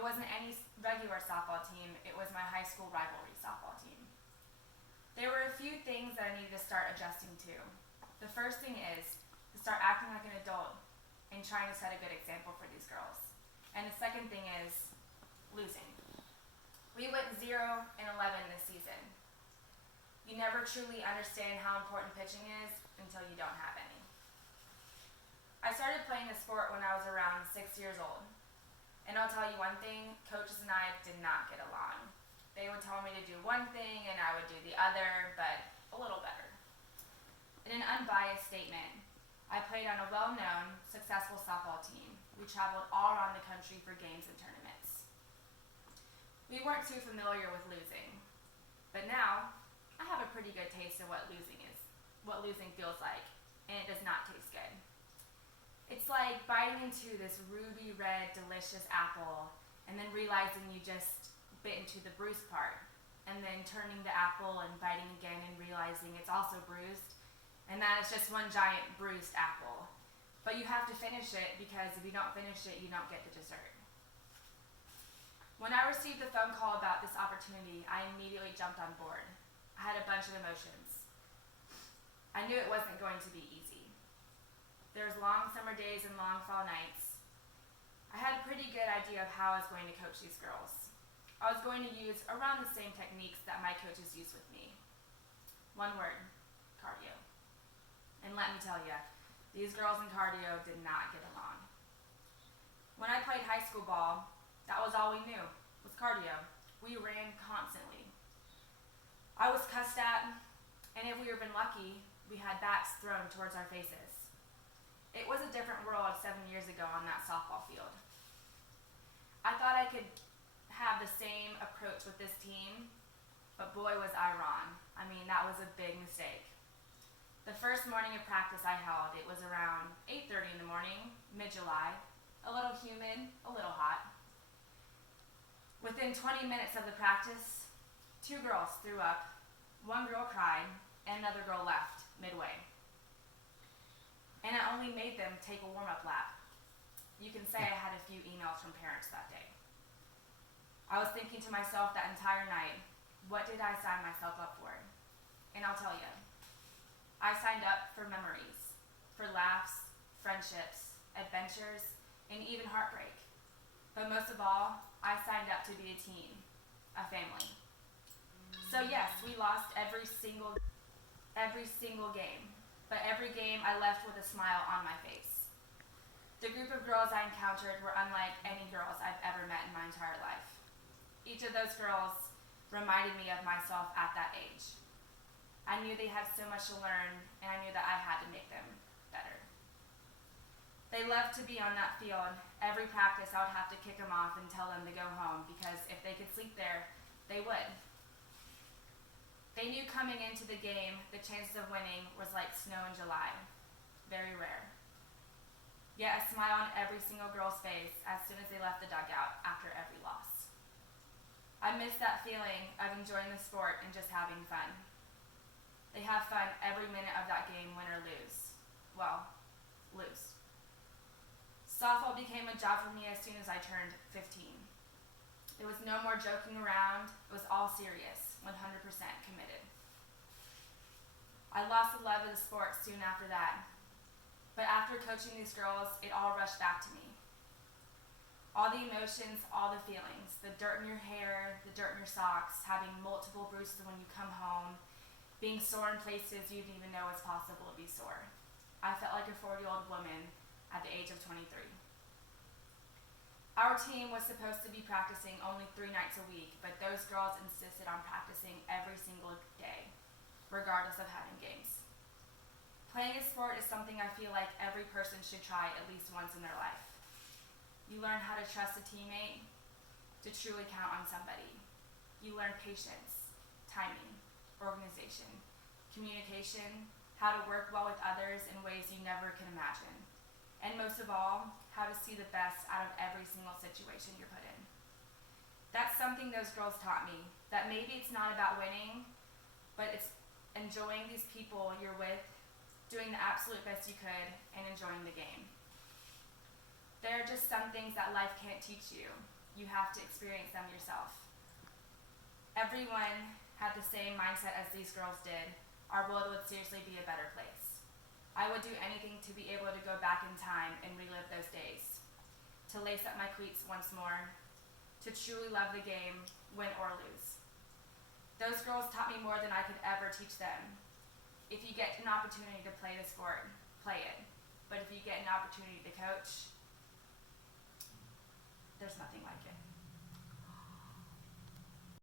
It wasn't any regular softball team, it was my high school rivalry softball team. There were a few things that I needed to start adjusting to. The first thing is to start acting like an adult and trying to set a good example for these girls. And the second thing is losing. We went 0-11 this season. You never truly understand how important pitching is until you don't have any. I started playing the sport when I was around 6 years old. And I'll tell you one thing, coaches and I did not get along. They would tell me to do one thing and I would do the other, but a little better. In an unbiased statement, I played on a well-known, successful softball team. We traveled all around the country for games and tournaments. We weren't too familiar with losing, but now I have a pretty good taste of what losing feels like, and it does not taste good. It's like biting into this ruby red, delicious apple and then realizing you just bit into the bruised part, and then turning the apple and biting again and realizing it's also bruised, and that is just one giant bruised apple. But you have to finish it because if you don't finish it, you don't get the dessert. When I received the phone call about this opportunity, I immediately jumped on board. I had a bunch of emotions. I knew it wasn't going to be easy. There was long summer days and long fall nights. I had a pretty good idea of how I was going to coach these girls. I was going to use around the same techniques that my coaches used with me. One word, cardio. And let me tell you, these girls in cardio did not get along. When I played high school ball, that was all we knew, was cardio. We ran constantly. I was cussed at, and if we were been lucky, we had bats thrown towards our faces. It was a different world 7 years ago on that softball field. I thought I could have the same approach with this team, but boy was I wrong. I mean, that was a big mistake. The first morning of practice I held, it was around 8:30 in the morning, mid-July, a little humid, a little hot. Within 20 minutes of the practice, 2 girls threw up, 1 girl cried, and another girl left midway. And I only made them take a warm-up lap. You can say I had a few emails from parents that day. I was thinking to myself that entire night, what did I sign myself up for? And I'll tell you, I signed up for memories, for laughs, friendships, adventures, and even heartbreak. But most of all, I signed up to be a team, a family. So yes, we lost every single game. But every game I left with a smile on my face. The group of girls I encountered were unlike any girls I've ever met in my entire life. Each of those girls reminded me of myself at that age. I knew they had so much to learn, and I knew that I had to make them better. They loved to be on that field. Every practice I would have to kick them off and tell them to go home, because if they could sleep there, they would. They knew coming into the game, the chances of winning was like snow in July, very rare. Yet a smile on every single girl's face as soon as they left the dugout after every loss. I miss that feeling of enjoying the sport and just having fun. They have fun every minute of that game, win or lose. Well, lose. Softball became a job for me as soon as I turned 15. There was no more joking around, it was all serious, 100% committed. I lost the love of the sport soon after that, but after coaching these girls, it all rushed back to me. All the emotions, all the feelings, the dirt in your hair, the dirt in your socks, having multiple bruises when you come home, being sore in places you didn't even know it's possible to be sore. I felt like a 40-year-old woman at the age of 23. Our team was supposed to be practicing only 3 nights a week, but those girls insisted on practicing every single day, regardless of having games. Playing a sport is something I feel like every person should try at least once in their life. You learn how to trust a teammate, to truly count on somebody. You learn patience, timing, organization, communication, how to work well with others in ways you never can imagine. And most of all, how to see the best out of every single situation you're put in. That's something those girls taught me, that maybe it's not about winning, but it's enjoying these people you're with, doing the absolute best you could, and enjoying the game. There are just some things that life can't teach you, You have to experience them yourself. Everyone had the same mindset as these girls did. Our world would seriously be a better place. I would do anything to be able to go back in time and relive those days. To lace up my cleats once more. To truly love the game, win or lose. Those girls taught me more than I could ever teach them. If you get an opportunity to play the sport, play it. But if you get an opportunity to coach, there's nothing like it.